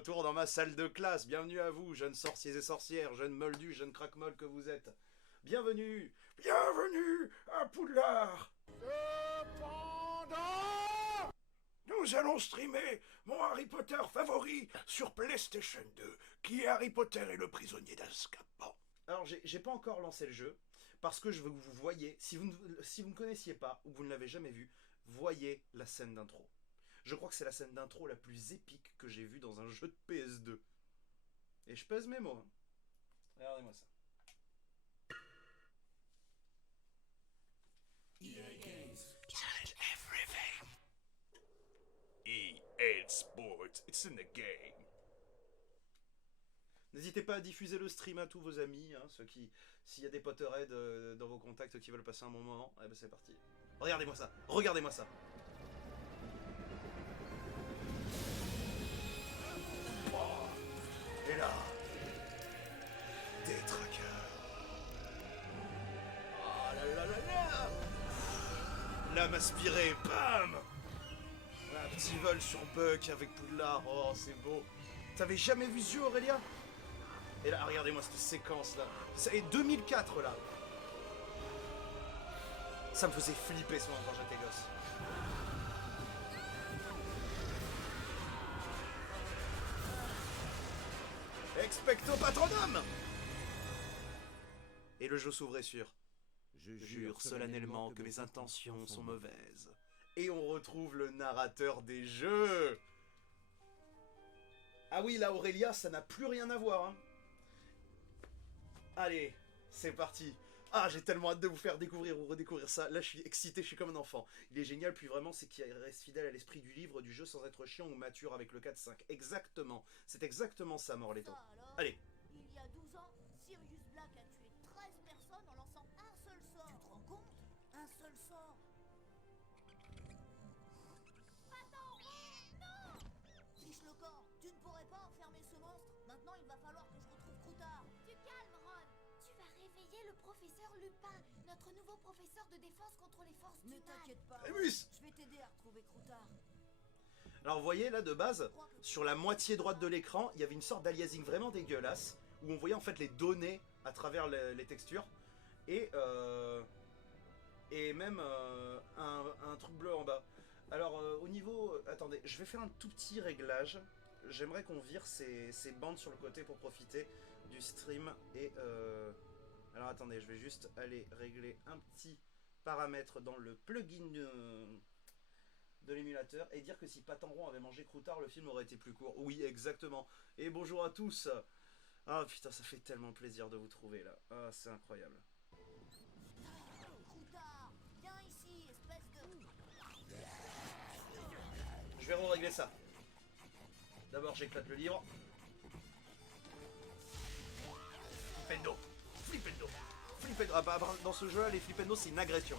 retour dans ma salle de classe. Bienvenue à vous, jeunes sorciers et sorcières, jeunes moldus, jeunes craquemolles que vous êtes. Bienvenue, bienvenue à Poudlard. Cependant, nous allons streamer mon Harry Potter favori sur PlayStation 2, qui est Harry Potter et le prisonnier d'Azkaban. Alors, j'ai pas encore lancé le jeu, parce que je veux que vous voyez, si vous ne connaissiez pas, ou que vous ne l'avez jamais vu, voyez la scène d'intro. Je crois que c'est la scène d'intro la plus épique que j'ai vue dans un jeu de PS2. Et je pèse mes mots. Hein. Regardez-moi ça. EA Games. Challenge everything. EA Sports. It's in the game. N'hésitez pas à diffuser le stream à tous vos amis, hein, s'il y a des Potterheads dans vos contacts qui veulent passer un bon moment, eh ben c'est parti. Regardez-moi ça, regardez-moi ça. Et là, des traqueurs. Oh là là là là. Lame aspirée, bam. Un petit vol sur Buck avec Poudlard, oh c'est beau. T'avais jamais vu ce jeu, Aurélia? Et là, regardez-moi cette séquence là. C'est 2004 là. Ça me faisait flipper ce moment quand j'étais gosse. Expecto Patronum. Et le jeu s'ouvrait sur Je jure solennellement que mes intentions sont mauvaises. Et on retrouve le narrateur des jeux. Ah oui, là, Aurélia, ça n'a plus rien à voir. Hein. Allez, c'est parti. Ah, j'ai tellement hâte de vous faire découvrir ou redécouvrir ça. Là, je suis excité, je suis comme un enfant. Il est génial, puis vraiment, c'est qu'il reste fidèle à l'esprit du livre, du jeu, sans être chiant ou mature avec le 4-5. Exactement. C'est exactement ça, Morletto. Allez. Il y a 12 ans, Sirius Black a tué 13 personnes en lançant un seul sort. Tu te rends compte? Un seul sort. Attends! Non! Fiche le corps, tu ne pourrais pas enfermer ce monstre. Maintenant, il va falloir que je retrouve Croutard. Tu calmes, Ron. Tu vas réveiller le professeur Lupin, notre nouveau professeur de défense contre les forces du Ne mal. t'inquiète pas. Rémus! Je vais t'aider à retrouver Croutard. Alors, vous voyez, là, de base, sur la moitié droite de l'écran, il y avait une sorte d'aliasing vraiment dégueulasse, où on voyait en fait les données à travers les textures, et même un truc bleu en bas. Alors, au niveau... attendez, je vais faire un tout petit réglage. J'aimerais qu'on vire ces bandes sur le côté pour profiter du stream. Et alors, attendez, je vais juste aller régler un petit paramètre dans le plugin de l'émulateur et dire que si Patenron avait mangé Croutard, le film aurait été plus court. Oui, exactement. Et bonjour à tous. Ah putain, ça fait tellement plaisir de vous trouver là. Ah, c'est incroyable. Croutard, viens ici, espèce de... Je vais régler ça. D'abord, j'éclate le livre. Flipendo. Flipendo. Flipendo. Ah bah, dans ce jeu-là, les Flipendo, c'est une agression.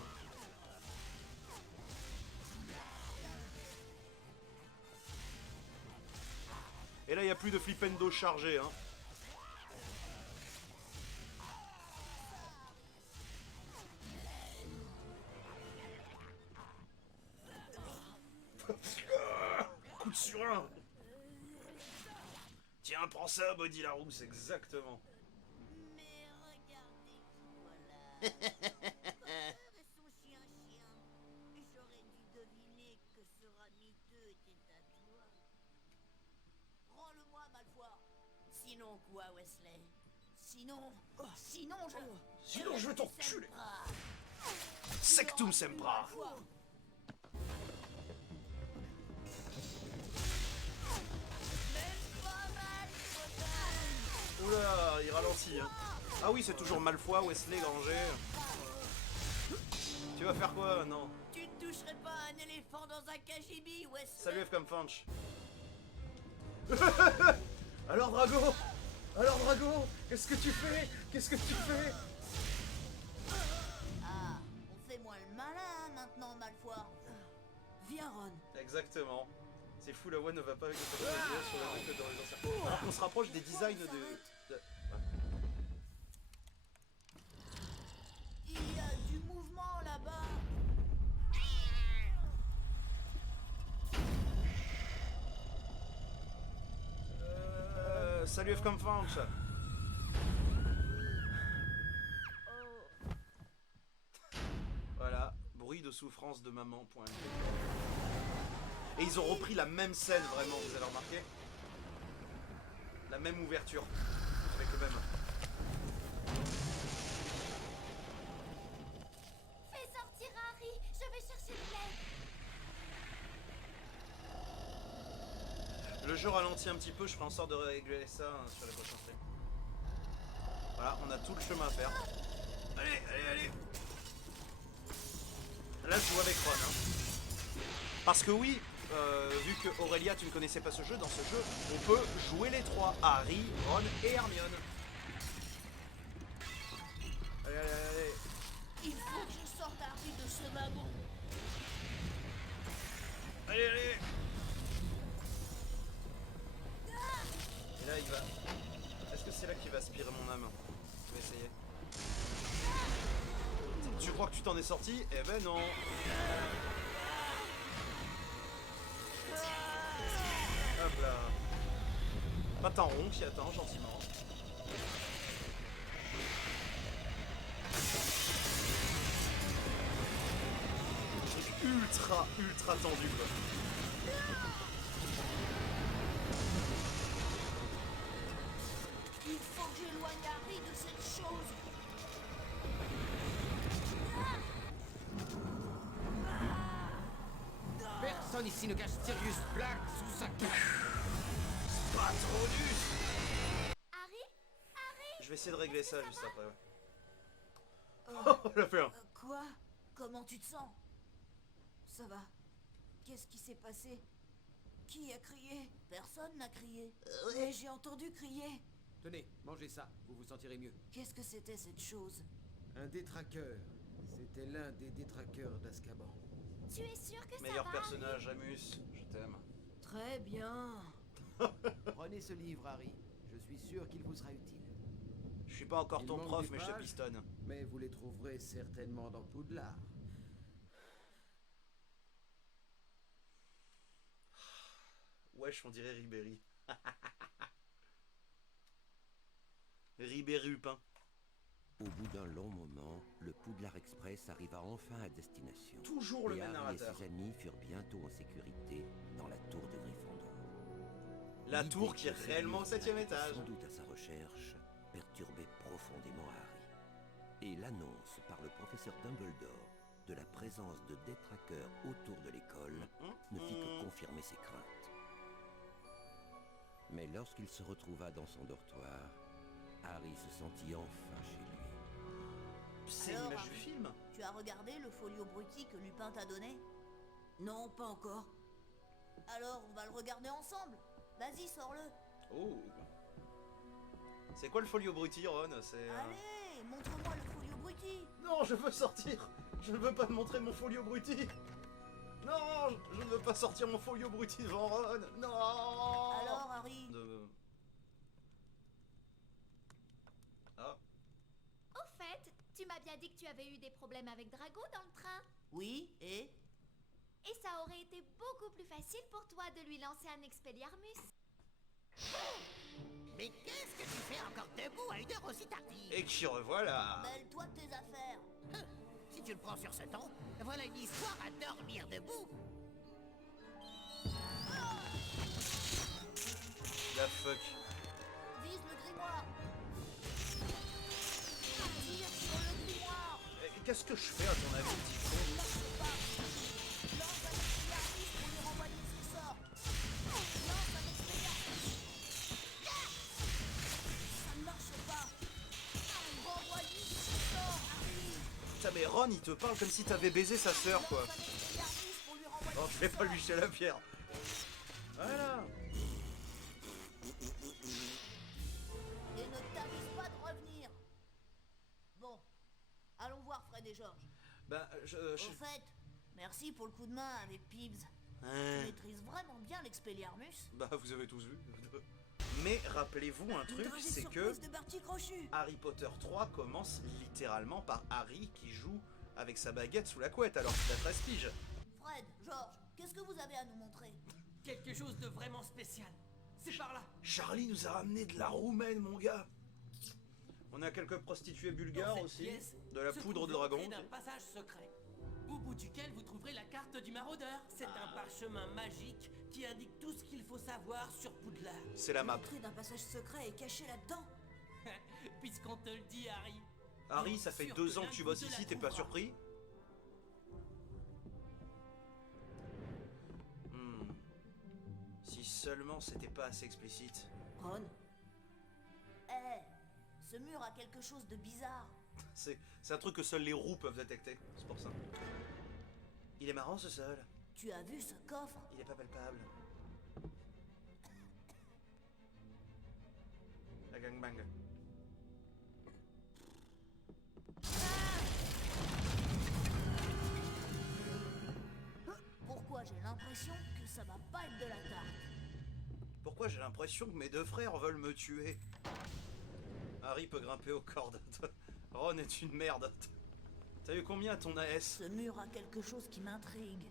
Et là, il n'y a plus de Flipendo chargé, hein. Coup de surin. Tiens, prends ça, Body Larousse, exactement. Mais regardez qui voilà. Son chien. J'aurais dû deviner que ce ramiteux était à toi. Rends-le-moi, Malfoy. Sinon quoi, Wesley? Sinon je... Sinon, je vais t'enculer. Sempra. Sectum Sempra. Malfoy. Même pas mal, Potter. Oula, il ralentit. Hein. Ah oui, c'est toujours Malfoy, Wesley, Granger. Tu vas faire quoi? Non. Tu ne toucherais pas un éléphant dans un KGB, Wesley. Salut F comme Finch. Alors Drago? Alors Drago? Qu'est-ce que tu fais? Qu'est-ce que tu fais? Ah, on fait moins le malin maintenant, Malfoy. Viens, Ron. Exactement. C'est fou, la voix ne va pas avec le personnage sur la méthode dans les anciens. Alors qu'on se rapproche des designs de... Il y a du mouvement là-bas. Salut F comme Fanch. Voilà, bruit de souffrance de maman. Point. Et ils ont repris la même scène vraiment, vous avez remarqué? La même ouverture. Avec le même. Fais sortir Harry, je vais chercher de l'aide. Le jeu ralentit un petit peu, je ferai en sorte de régler ça sur les prochains streams. Voilà, on a tout le chemin à faire. Allez, allez, allez. Là, je joue avec Ron. Hein. Parce que oui, vu que Aurélia, tu ne connaissais pas ce jeu, dans ce jeu, on peut jouer les trois. Harry, Ron et Hermione. Allez, allez, allez. Il faut que je sorte Harry de ce wagon. Allez, allez. Et là, il va... Est-ce que c'est là qu'il va aspirer mon âme? Je vais essayer. Tu crois que tu t'en es sorti? Eh ben non. Hop là. Pas en rond qui attend gentiment. Truc ultra tendu quoi. Il faut que j'éloigne Harry de cette chose. Personne ici ne cache Sirius Black sous sa cape. Patronus. Harry? Harry? Je vais essayer de régler ça juste après. Ouais. Oh, on l'a fait un. Quoi? Comment tu te sens? Ça va. Qu'est-ce qui s'est passé? Qui a crié? Personne n'a crié. Mais j'ai entendu crier. Tenez, mangez ça, vous vous sentirez mieux. Qu'est-ce que c'était cette chose? Un détraqueur. C'était l'un des détraqueurs d'Azkaban. Tu es sûr que ça Meilleur va, personnage, Amus, je t'aime. Très bien. Prenez ce livre, Harry. Je suis sûr qu'il vous sera utile. Je suis pas encore Il ton manque prof, des mais je te pages. pistonne. Mais vous les trouverez certainement dans Poudlard. Wesh, on dirait Ribéry. Ribéry Lupin. Au bout d'un long moment, le Poudlard Express arriva enfin à destination. Toujours le Et même Harry et narrateur. ses amis furent bientôt en sécurité dans la tour de Gryffondor. La L'idée tour qui est que réellement au Sirius 7ème Black était étage. sans doute à sa recherche perturbait profondément Harry. Et l'annonce par le professeur Dumbledore de la présence de détraqueurs autour de l'école ne fit que confirmer ses craintes. Mais lorsqu'il se retrouva dans son dortoir, Harry se sentit enfin chez lui. C'est Alors, l'image du Harry, film. Tu as regardé le folio Brutti que Lupin t'a donné? Non, pas encore. Alors, on va le regarder ensemble. Vas-y, sors-le. Oh. C'est quoi le folio Brutti, Ron? C'est. Allez, montre-moi le folio Brutti. Non, je veux sortir. Je ne veux pas te montrer mon folio Brutti. Non, je ne veux pas sortir mon folio Brutti devant Ron. Non. Alors, Harry, Ah. Au fait, tu m'as bien dit que tu avais eu des problèmes avec Drago dans le train. oui, et Et ça aurait été beaucoup plus facile pour toi de lui lancer un Expelliarmus. Mais qu'est-ce que tu fais encore debout à une heure aussi tardive? Et qui revoilà. mêle-toi de tes affaires. Si tu le prends sur ce ton, voilà une histoire à dormir debout. La fuck. Vise le grimoire. Tire sur le grimoire. Qu'est-ce que je fais à ton avis, petit con? Lâche pas. Lance un expelliarmus pour lui renvoyer ce sort. Lance un expelliarmus. Ça ne marche pas. Renvoie-lui ce sort, Harry. Putain, mais Ron, il te parle comme si t'avais baisé sa sœur, quoi. Lance un expelliarmus pour lui renvoyer Non, ce je vais pas sort. lui jeter la pierre. Voilà. Et ne t'avise pas de revenir. Bon, allons voir Fred et George. Bah, Au fait, merci pour le coup de main avec Pibbs. Tu maîtrises vraiment bien l'Expelliarmus. Bah, vous avez tous vu. Mais rappelez-vous un truc, Dragée c'est que surprise de Bertie Crochu. Harry Potter 3 commence littéralement par Harry qui joue avec sa baguette sous la couette alors qu'il a 13 piges. Fred, George, qu'est-ce que vous avez à nous montrer? Quelque chose de vraiment spécial. C'est par là. Charlie nous a ramené de la roumaine, mon gars. On a quelques prostituées bulgares Dans cette aussi. pièce De la se poudre de trouve dragon. l'entrée d'un passage secret, au bout duquel vous trouverez la carte du maraudeur. C'est un parchemin magique qui indique tout ce qu'il faut savoir sur Poudlard. C'est la map. L'entrée d'un passage secret est cachée là-dedans. Puisqu'on te le dit, Harry. Harry, ça fait Sûr 2 que ans l'un que tu de bosses vous deux ici, la t'es pas trouvera. surpris? Si seulement c'était pas assez explicite. Ron. Eh, ce mur a quelque chose de bizarre. C'est un truc que seuls les roux peuvent détecter, c'est pour ça. Il est marrant ce sol. Tu as vu ce coffre? Il est pas palpable. La gangbang. Pourquoi j'ai l'impression que ça va pas être de la tarte? Pourquoi j'ai l'impression que mes 2 frères veulent me tuer? Harry peut grimper aux cordes. Ron est une merde. T'as eu combien à ton AS? Ce mur a quelque chose qui m'intrigue.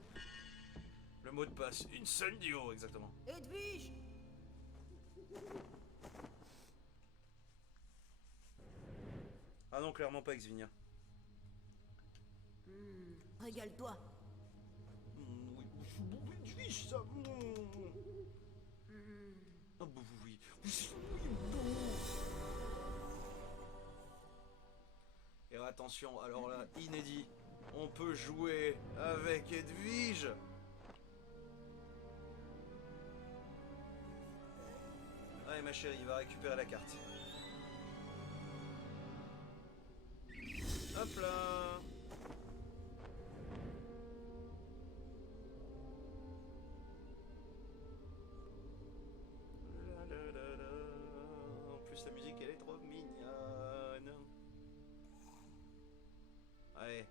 Le mot de passe. Incendio, exactement. Edwige! Ah non, clairement pas Xvinia. Régale-toi. Oui, ça. Ah bah oui. Et attention, alors là, inédit, on peut jouer avec Edwige. Allez ma chérie, va récupérer la carte. Hop là. En plus la musique elle est trop mignonne. Allez,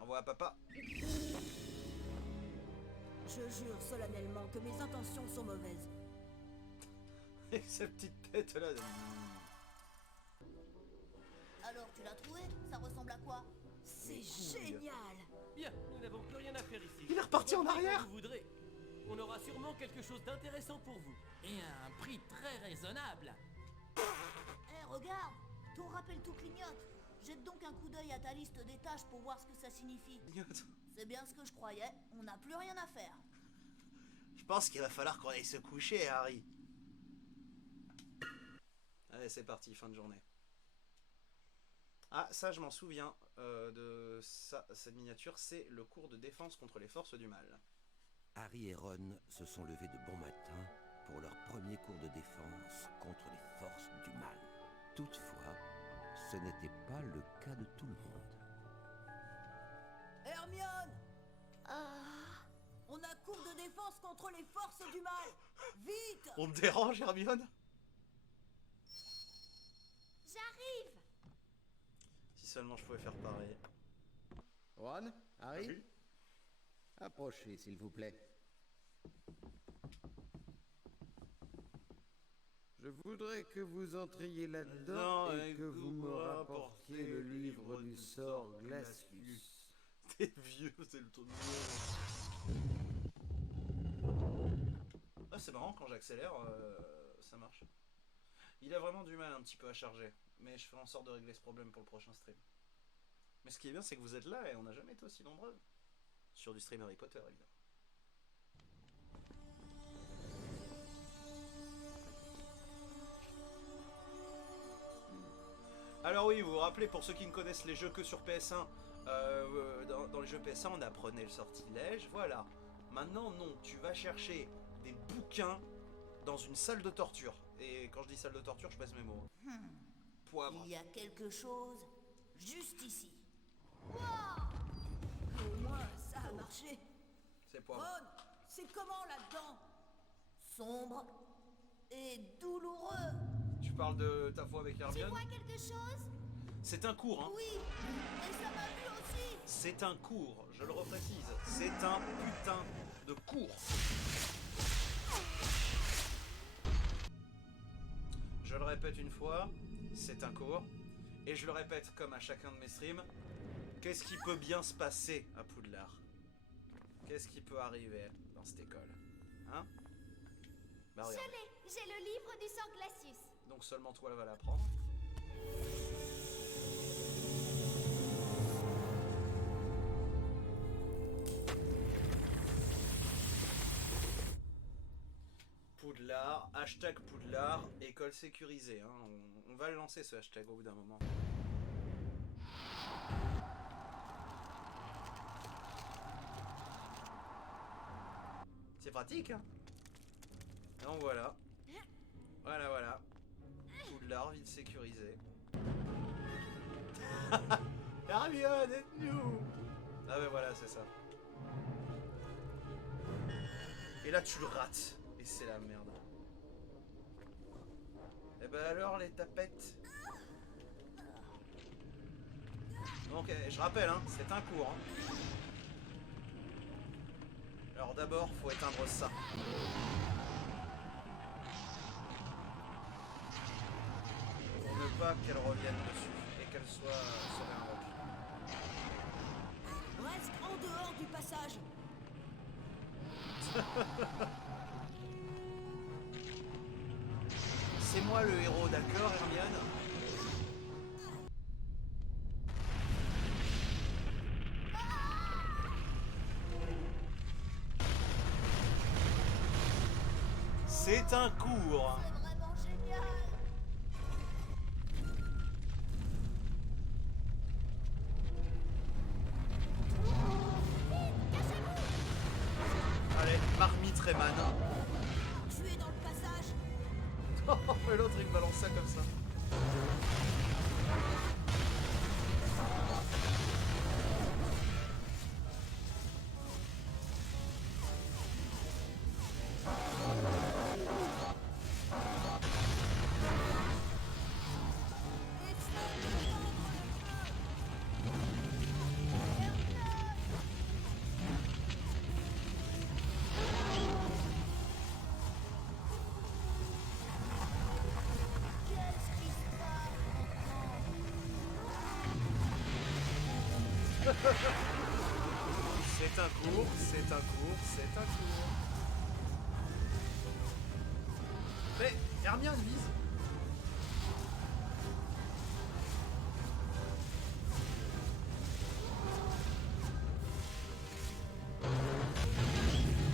envoie à papa. Je jure solennellement que mes intentions sont mauvaises. Avec sa petite tête là. Alors, tu l'as trouvé? Ça ressemble à quoi? C'est génial! Bien, nous n'avons plus rien à faire ici. Il est reparti en Revenez quand arrière. vous voudrez. On aura sûrement quelque chose d'intéressant pour vous. Et à un prix très raisonnable. Eh, regarde! Ton rappel tout clignote. Jette donc un coup d'œil à ta liste des tâches pour voir ce que ça signifie. C'est bien ce que je croyais, on n'a plus rien à faire. Je pense qu'il va falloir qu'on aille se coucher, Harry. Allez, c'est parti, fin de journée. Ah, ça, je m'en souviens de ça, cette miniature, c'est le cours de défense contre les forces du mal. Harry et Ron se sont levés de bon matin pour leur premier cours de défense contre les forces du mal. Toutefois, ce n'était pas le cas de tout le monde. Hermione! On a cours de défense contre les forces du mal! Vite! On te dérange, Hermione? J'arrive. Si seulement je pouvais faire pareil. Ron, Harry, Oui. approchez s'il vous plaît. Je voudrais que vous entriez là-dedans et que vous me rapportiez le livre du sort Glacius. T'es vieux, c'est le tour de Ah, c'est marrant, quand j'accélère, ça marche. Il a vraiment du mal un petit peu à charger, mais je fais en sorte de régler ce problème pour le prochain stream. Mais ce qui est bien, c'est que vous êtes là et on n'a jamais été aussi nombreux. Sur du stream Harry Potter, évidemment. Alors oui, vous vous rappelez, pour ceux qui ne connaissent les jeux que sur PS1, dans les jeux PS1, on apprenait le sortilège, voilà. Maintenant, non, tu vas chercher des bouquins dans une salle de torture. Et quand je dis salle de torture, je pèse mes mots. Poivre. Il y a quelque chose juste ici. Au moins, ça a marché. C'est poivre. Ron, c'est comment là-dedans? Sombre et douloureux. Tu parles de ta fois avec Tu Hermione? vois quelque chose? C'est un cours, hein. Oui, et ça m'a vu aussi. C'est un cours, je le reprécise. C'est un putain de cours. Je le répète une fois, c'est un cours. Et je le répète comme à chacun de mes streams. Qu'est-ce qui peut bien se passer à Poudlard? Qu'est-ce qui peut arriver dans cette école? Hein? Bah Je regarde. l'ai. J'ai le livre du sang Glacius. Donc seulement toi va la prendre. Poudlard, hashtag Poudlard, école sécurisée. Hein. On va le lancer ce hashtag au bout d'un moment. C'est pratique, hein. Donc voilà. Voilà. Poudlard, ville sécurisée. Hermione, aide-nous! Ah ben voilà, c'est ça. Et là tu le rates. Et c'est la merde. Et ben alors les tapettes. Donc je rappelle, hein, c'est un cours. Hein. Alors d'abord, faut éteindre ça. Pour ne pas qu'elle revienne dessus et qu'elle se réinvoque. Reste en dehors du passage. C'est moi le héros, d'accord, Hermione? C'est un cours. C'est vraiment génial. Allez, marmite Rayman. Tu es dans le passage. Et l'autre il balance ça comme ça. C'est un cours, c'est un cours, c'est un cours. Mais Hermione vise.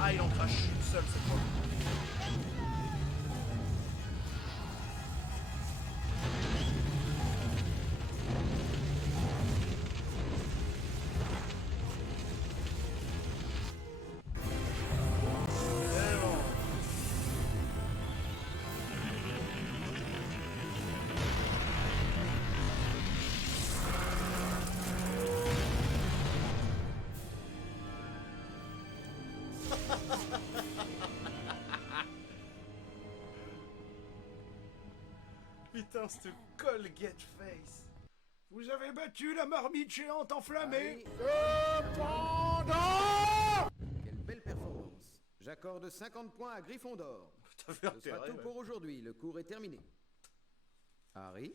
Ah, il en crache une seule cette fois. Putain, cette Colgate Face. Vous avez battu la marmite géante enflammée. Quelle belle performance. J'accorde 50 points à Gryffondor. Tout à fait Ce sera intérêt, tout ouais. pour aujourd'hui. Le cours est terminé. Harry,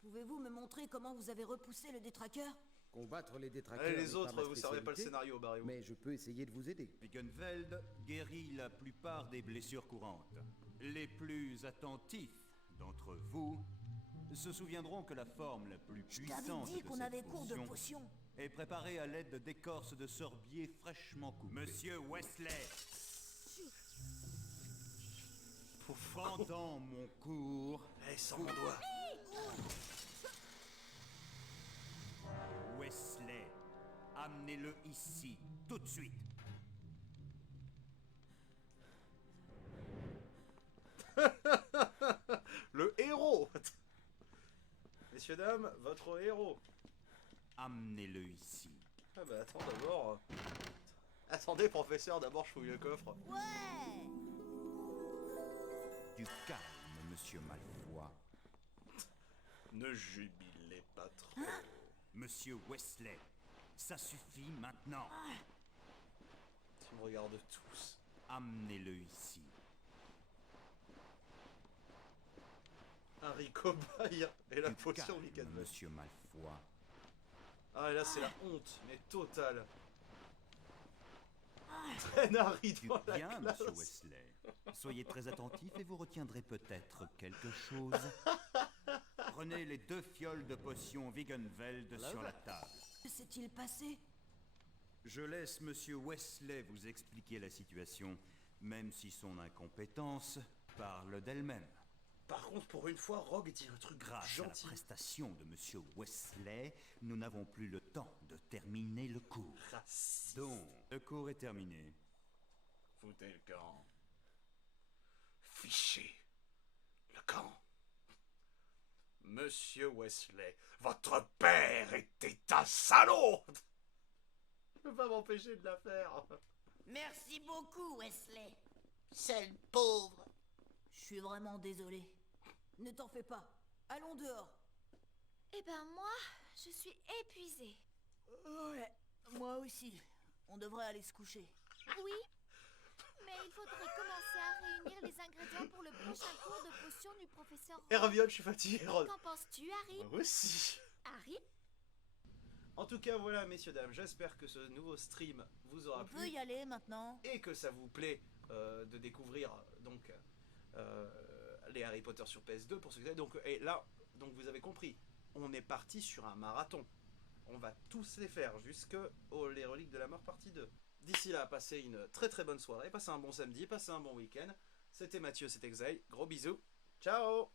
Pouvez-vous me montrer comment vous avez repoussé le détraqueur? combattre les détraqueurs. Allez, n'est les pas autres, ma vous servez pas le spécialité, scénario, barrez-vous. Mais je peux essayer de vous aider. Wiggenfeld guérit la plupart des blessures courantes. Les plus attentifs d'entre vous se souviendront que la forme la plus Je t'avais puissante dit de qu'on cette avait cours de potion potions. est préparée à l'aide d'écorces de sorbier fraîchement coupées. Monsieur Wesley, pendant mon cours, Allez, sans mon doigt. Wesley, amenez-le ici, tout de suite. Le héros. Messieurs, dames, votre héros. Amenez-le ici. Ah bah attends d'abord. Attendez professeur, d'abord je fouille le coffre. Ouais. Du calme, monsieur Malfoy. Ne jubilez pas trop. Monsieur Wesley, ça suffit maintenant. Tu me regardes tous. Amenez-le ici. Harry cobaye et la Du potion calme, Wiccan. monsieur Malfoy. Ah et là c'est la honte, mais totale. traîne Harry dans la Bien, classe. monsieur Wesley. Soyez très attentif et vous retiendrez peut-être quelque chose. Prenez les 2 fioles de potion Wiggenweld sur la table. Que s'est-il passé? Je laisse monsieur Wesley vous expliquer la situation, même si son incompétence parle d'elle-même. Par contre, pour une fois, Rogue dit un truc Grâce gentil. à la prestation de monsieur Wesley, nous n'avons plus le temps de terminer le cours. Raciste. Donc, le cours est terminé. Foutez le camp. Fichez le camp. Monsieur Wesley, votre père était un salaud. Je peux pas m'empêcher de la faire. Merci beaucoup, Wesley. Sale pauvre. Je suis vraiment désolé. Ne t'en fais pas. Allons dehors. Eh ben moi, je suis épuisée. Ouais, moi aussi. On devrait aller se coucher. Oui, mais il faudrait commencer à réunir les ingrédients pour le prochain cours de potion du professeur Rogue. Hermione, je suis fatigué. Ron. Qu'en penses-tu, Harry? Moi aussi. Harry? En tout cas, voilà, messieurs, dames, j'espère que ce nouveau stream vous aura On plu. peut y aller maintenant. Et que ça vous plaît de découvrir donc les Harry Potter sur PS2 pour ceux qui savent. Donc, et là, donc vous avez compris, on est parti sur un marathon. On va tous les faire jusque les Reliques de la Mort partie 2. D'ici là, passez une très très bonne soirée, passez un bon samedi, passez un bon week-end. C'était Mathieu, c'était Xaï, gros bisous, ciao.